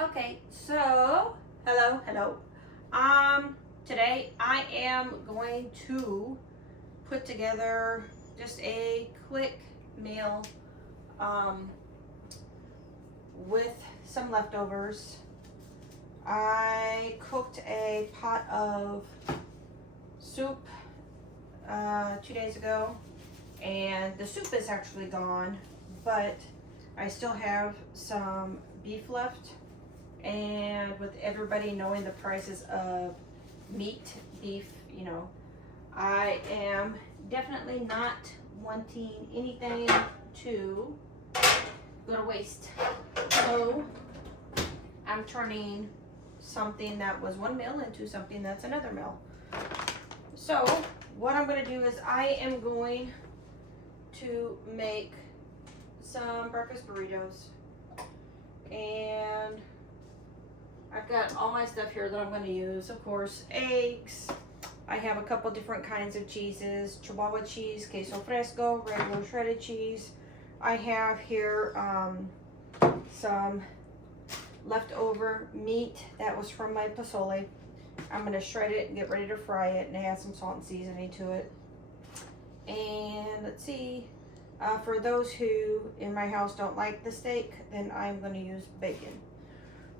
Okay, so hello. Today I am going to put together just a quick meal with some leftovers. I cooked a pot of soup 2 days ago, and the soup is actually gone, but I still have some beef left. And with everybody knowing the prices of meat, beef, I am definitely not wanting anything to go to waste. So I'm turning something that was one meal into something that's another meal. So what I'm going to do is I am going to make some breakfast burritos, and I've got all my stuff here that I'm going to use. Of course, eggs. I have a couple different kinds of cheeses. Chihuahua cheese, queso fresco, regular shredded cheese. I have here some leftover meat that was from my posole. I'm going to shred it and get ready to fry it and add some salt and seasoning to it. And let's see. For those who in my house don't like the steak, then I'm going to use bacon.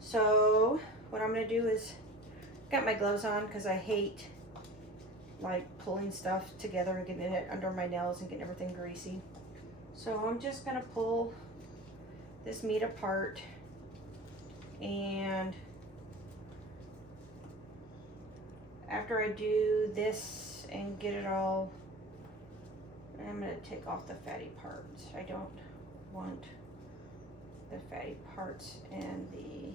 So what I'm going to do is, got my gloves on because I hate like pulling stuff together and getting it under my nails and getting everything greasy. So I'm just going to pull this meat apart, and after I do this and get it all, I'm going to take off the fatty parts. I don't want the fatty parts and the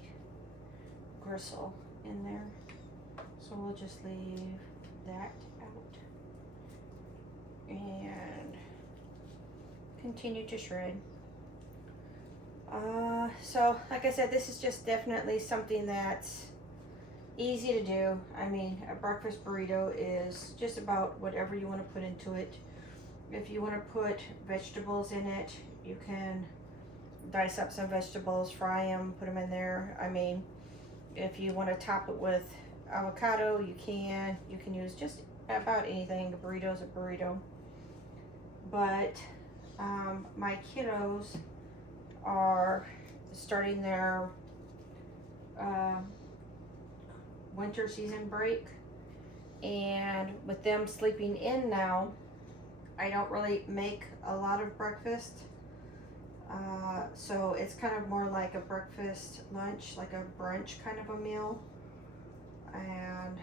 gristle in there, so we'll just leave that out and continue to shred. So like I said, this is just definitely something that's easy to do. I mean, a breakfast burrito is just about whatever you want to put into it. If you want to put vegetables in it, you can dice up some vegetables, fry them, put them in there. I mean, if you want to top it with avocado, you can. You can use just about anything. A burrito is a burrito. But my kiddos are starting their winter season break, and with them sleeping in now, I don't really make a lot of breakfast. So it's kind of more like a breakfast lunch, like a brunch kind of a meal. And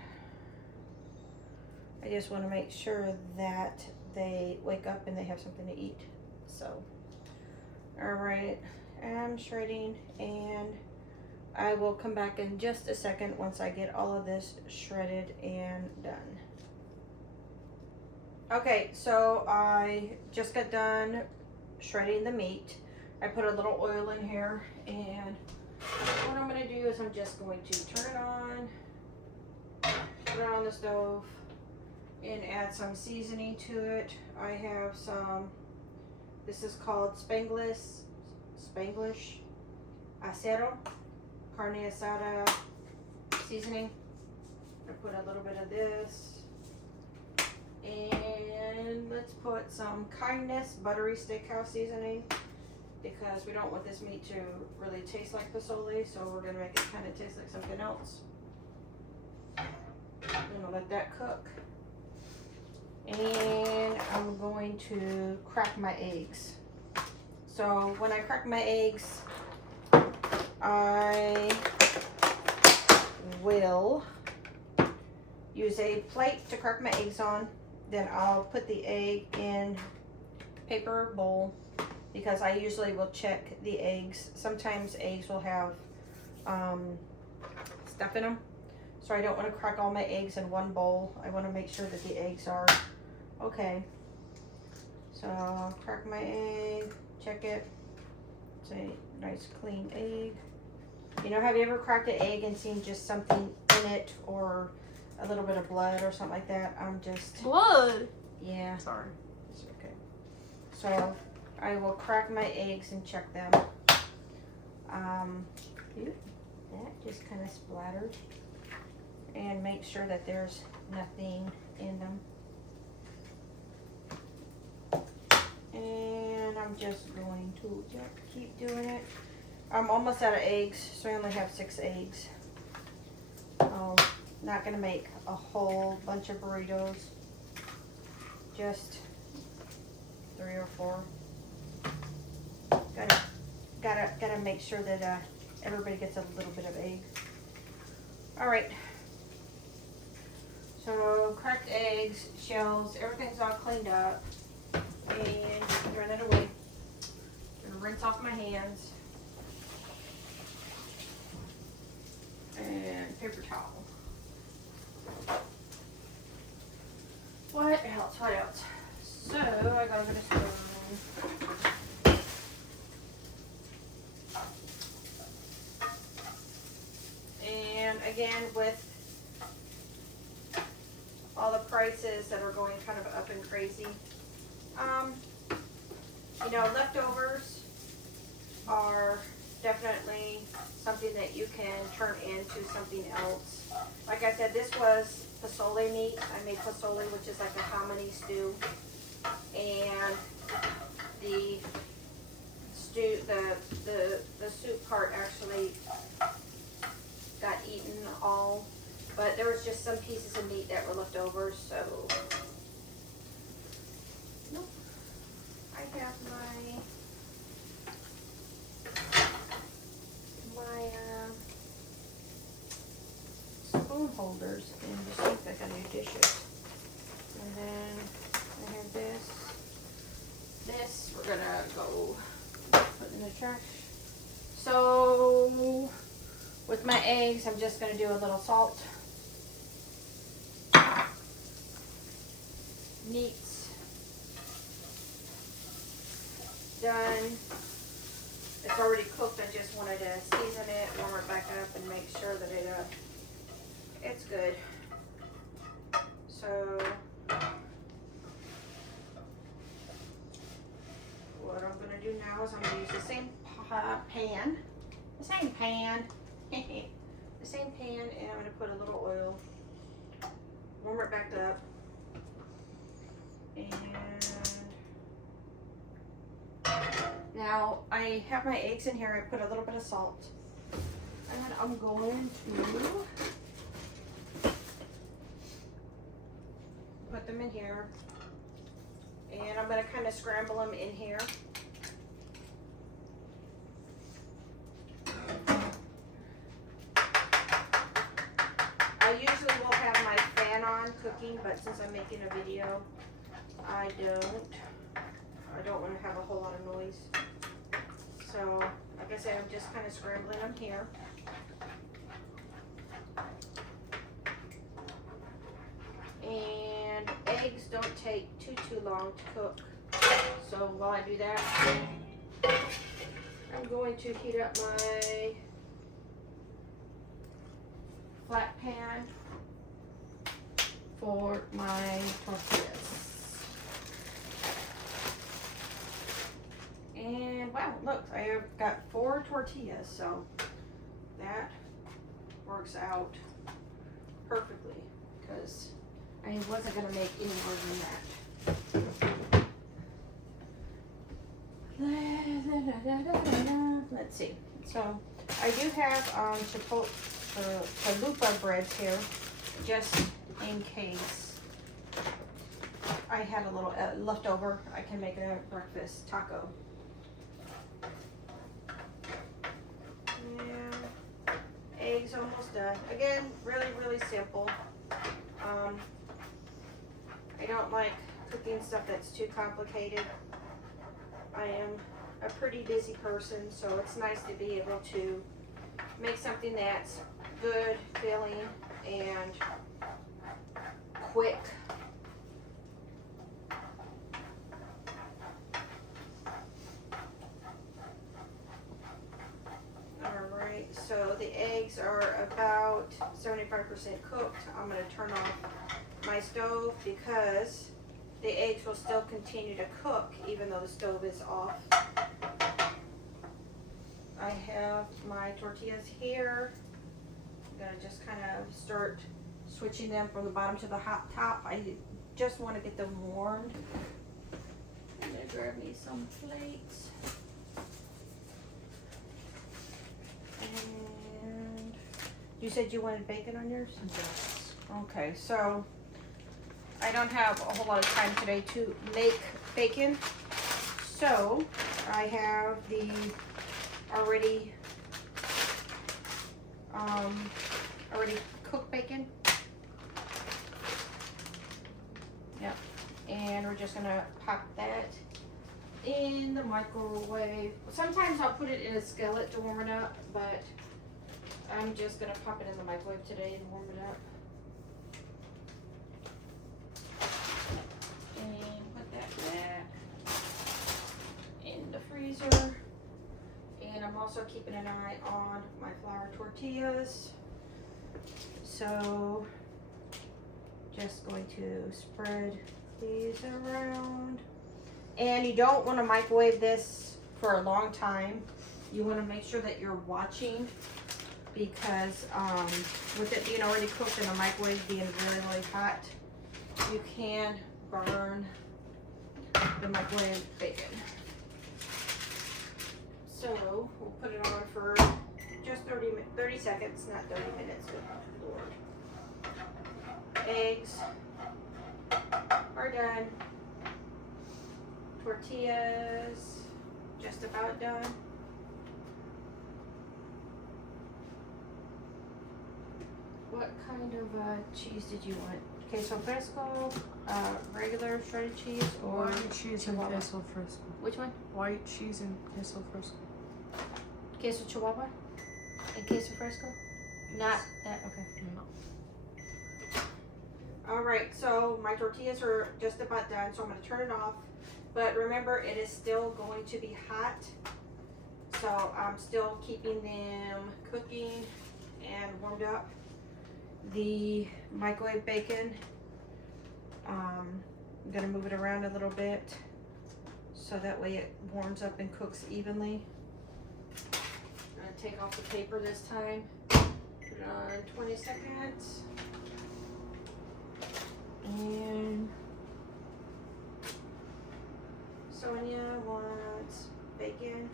I just want to make sure that they wake up and they have something to eat. So, all right, I'm shredding, and I will come back in just a second once I get all of this shredded and done. Okay, so I just got done shredding the meat. I put a little oil in here, and what I'm going to do is I'm just going to turn it on, put it on the stove, and add some seasoning to it. I have some, this is called Spanglish acero, carne asada seasoning. I put a little bit of this. And let's put some Kindness buttery steakhouse seasoning, because we don't want this meat to really taste like posole, so we're going to make it kind of taste like something else. I'm going to let that cook. And I'm going to crack my eggs. So when I crack my eggs, I will use a plate to crack my eggs on. Then I'll put the egg in paper bowl, because I usually will check the eggs. Sometimes eggs will have stuff in them, so I don't want to crack all my eggs in one bowl. I want to make sure that the eggs are okay. So I'll crack my egg, check it. It's a nice clean egg. You know, have you ever cracked an egg and seen just something in it, or a little bit of blood or something like that? I'm just... Blood? Yeah. Sorry. It's okay. So I will crack my eggs and check them. That just kind of splattered. And make sure that there's nothing in them. And I'm just going to keep doing it. I'm almost out of eggs, so I only have 6 eggs. Not gonna make a whole bunch of burritos. Just 3 or 4. Gotta make sure that everybody gets a little bit of egg. All right. So cracked eggs, shells, everything's all cleaned up, and throw that away. I'm gonna rinse off my hands and paper towel. What else? What else? So I gotta go to stove. And again, with all the prices that are going kind of up and crazy, you know, leftovers are definitely something that you can turn into something else. Like I said, this was posole meat. I made posole, which is like a hominy stew, and the stew, the soup part actually got eaten all, but there was just some pieces of meat that were left over, so nope. I have my spoon holders in the sink that I do dishes. And then I have this. This we're gonna go put in the trash. So with my eggs, I'm just gonna do a little salt. Meat's done. It's already cooked. I just wanted to season it, warm it back up, and make sure that it's good. So what I'm gonna do now is I'm gonna use the same pan, the same pan, and I'm gonna put a little oil, warm it back up, and now I have my eggs in here. I put a little bit of salt, and I'm going to put them in here, and I'm going to kind of scramble them in here. I usually will have my fan on cooking, but since I'm making a video, I don't want to have a whole lot of noise. So, like I said, I'm just kind of scrambling them here. And eggs don't take too long to cook. So while I do that, I'm going to heat up my flat pan for my tortillas. And wow, look, I have got 4 tortillas, so that works out perfectly because I wasn't going to make any more than that. Let's see. So I do have chalupa breads here, just in case I had a little leftover. I can make a breakfast taco. And eggs almost done. Again, really simple. I don't like cooking stuff that's too complicated. I am a pretty busy person, so it's nice to be able to make something that's good, filling, and quick. Alright, so the eggs are about 75% cooked. I'm going to turn off my stove because the eggs will still continue to cook even though the stove is off. I have my tortillas here. I'm gonna just kind of start switching them from the bottom to the hot top. I just want to get them warmed. I'm gonna grab me some plates. And you said you wanted bacon on yours? Yes. Okay, so I don't have a whole lot of time today to make bacon. So I have the already cooked bacon. Yep. And we're just gonna pop that in the microwave. Sometimes I'll put it in a skillet to warm it up, but I'm just gonna pop it in the microwave today and warm it up. And put that back in the freezer. And I'm also keeping an eye on my flour tortillas. So just going to spread these around. And you don't want to microwave this for a long time. You want to make sure that you're watching, because with it being already cooked in the microwave, being really, really hot, you can burn the microwave bacon. So we'll put it on for just 30 seconds, not 30 minutes. Good Lord. Eggs are done. Tortillas just about done. What kind of cheese did you want? Queso fresco, regular shredded cheese, or white cheese and Chihuahua? queso fresco. Which one? White cheese and queso fresco. Queso Chihuahua and queso fresco? Not that, okay. No. All right, so my tortillas are just about done, so I'm gonna turn it off. But remember, it is still going to be hot. So I'm still keeping them cooking and warmed up. The microwave bacon, I'm gonna move it around a little bit so that way it warms up and cooks evenly. I'm gonna take off the paper this time. Put it on 20 seconds. And Sonia wants bacon.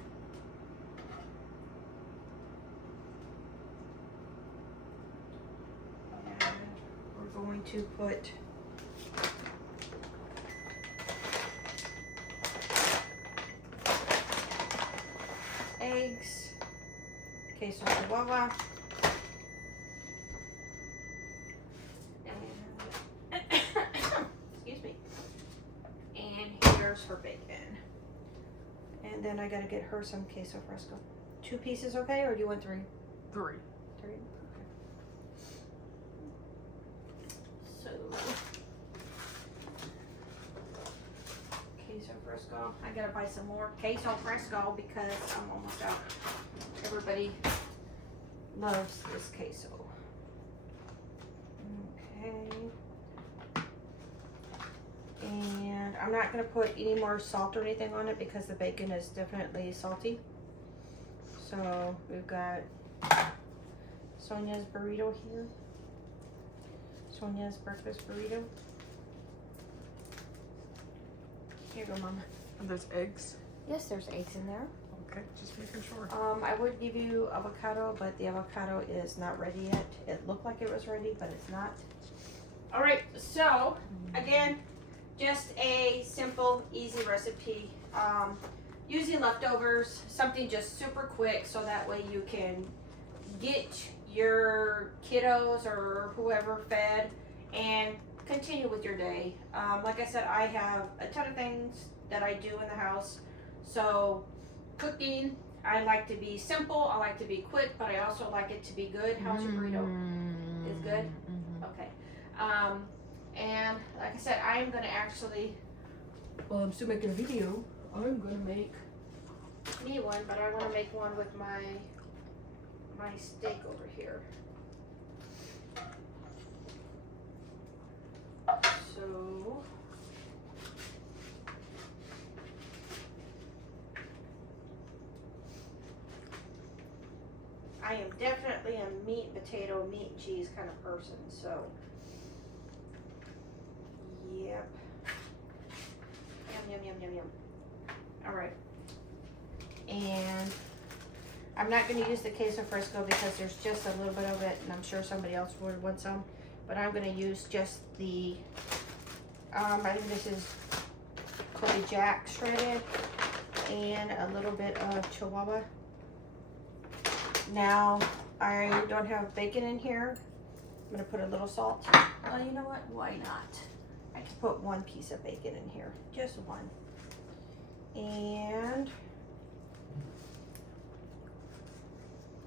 And we're going to put eggs, queso Chihuahua, and excuse me. And here's her bacon. And then I gotta get her some queso fresco. 2 pieces, okay, or do you want 3? 3. 3. Okay. So queso fresco. I gotta buy some more queso fresco because I'm almost out. Everybody loves this queso. Okay. And I'm not gonna put any more salt or anything on it because the bacon is definitely salty. So we've got Sonia's burrito here. Sonia's breakfast burrito. Here you go, Mama. And there's eggs. Yes, there's eggs in there. Okay, just making sure. I would give you avocado, but the avocado is not ready yet. It looked like it was ready, but it's not. All right, so again, just a simple, easy recipe. Using leftovers, something just super quick so that way you can get your kiddos or whoever fed and continue with your day. Like I said, I have a ton of things that I do in the house. So cooking, I like to be simple, I like to be quick, but I also like it to be good. How's your burrito? Is good? Okay. And like I said, I am gonna actually, well, I'm still making a video. I'm gonna make me one, but I wanna make one with my steak over here. So I am definitely a meat, potato, meat, and cheese kind of person, so. Yep. Yum, yum, yum, yum, yum. All right. And I'm not going to use the queso fresco because there's just a little bit of it, and I'm sure somebody else would want some. But I'm going to use just the, I think this is Kobe Jack shredded, and a little bit of Chihuahua. Now, I don't have bacon in here. I'm going to put a little salt. Well, you know what? Why not? I can put one piece of bacon in here. Just one. And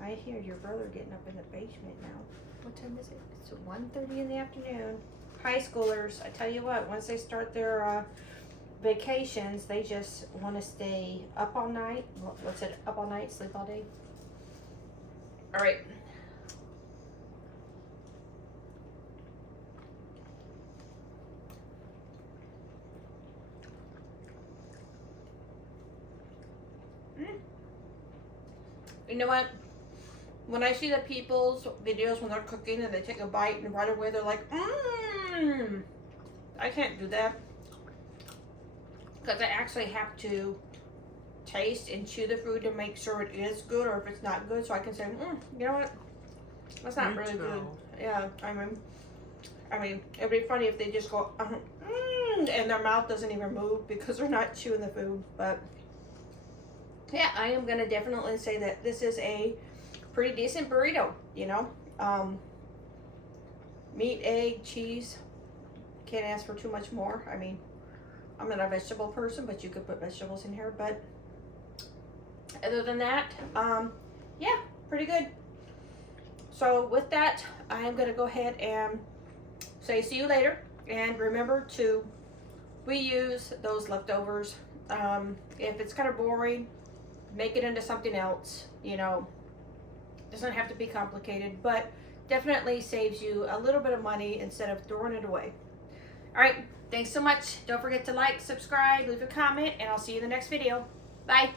I hear your brother getting up in the basement now. What time is it? It's 1:30 in the afternoon. High schoolers, I tell you what, once they start their vacations, they just want to stay up all night. What's it? Up all night, sleep all day. All right. You know what? When I see the people's videos when they're cooking and they take a bite and right away they're like, mmm. I can't do that. Because I actually have to taste and chew the food to make sure it is good, or if it's not good, so I can say, you know what? That's not really good. Yeah, I mean, it'd be funny if they just go, and their mouth doesn't even move because they're not chewing the food. But yeah, I am gonna definitely say that this is a pretty decent burrito. You know, meat, egg, cheese. Can't ask for too much more. I mean, I'm not a vegetable person, but you could put vegetables in here. But other than that, yeah, pretty good. So with that, I'm gonna go ahead and say see you later. And remember to reuse those leftovers. If it's kind of boring, make it into something else. You know, doesn't have to be complicated, but definitely saves you a little bit of money instead of throwing it away. All right, thanks so much. Don't forget to like, subscribe, leave a comment, and I'll see you in the next video. Bye.